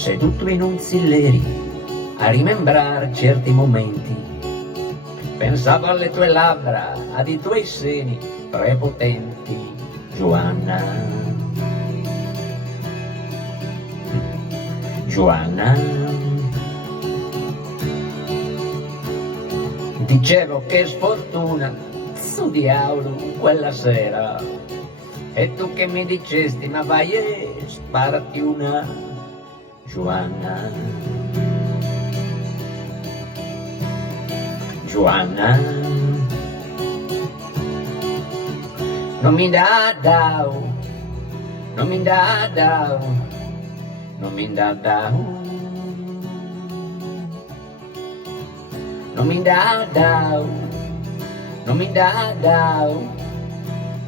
seduto in un zilleri a rimembrare certi momenti. Pensavo alle tue labbra, ad i tuoi seni prepotenti, Giovanna. Giovanna. Dicevo che sfortuna, su diavolo, quella sera. E tu che mi dicesti, ma vai e sparati una, Giovanna. Giovanna. Non mi dà, non mi dà, non mi dà, non mi dà, non mi dà,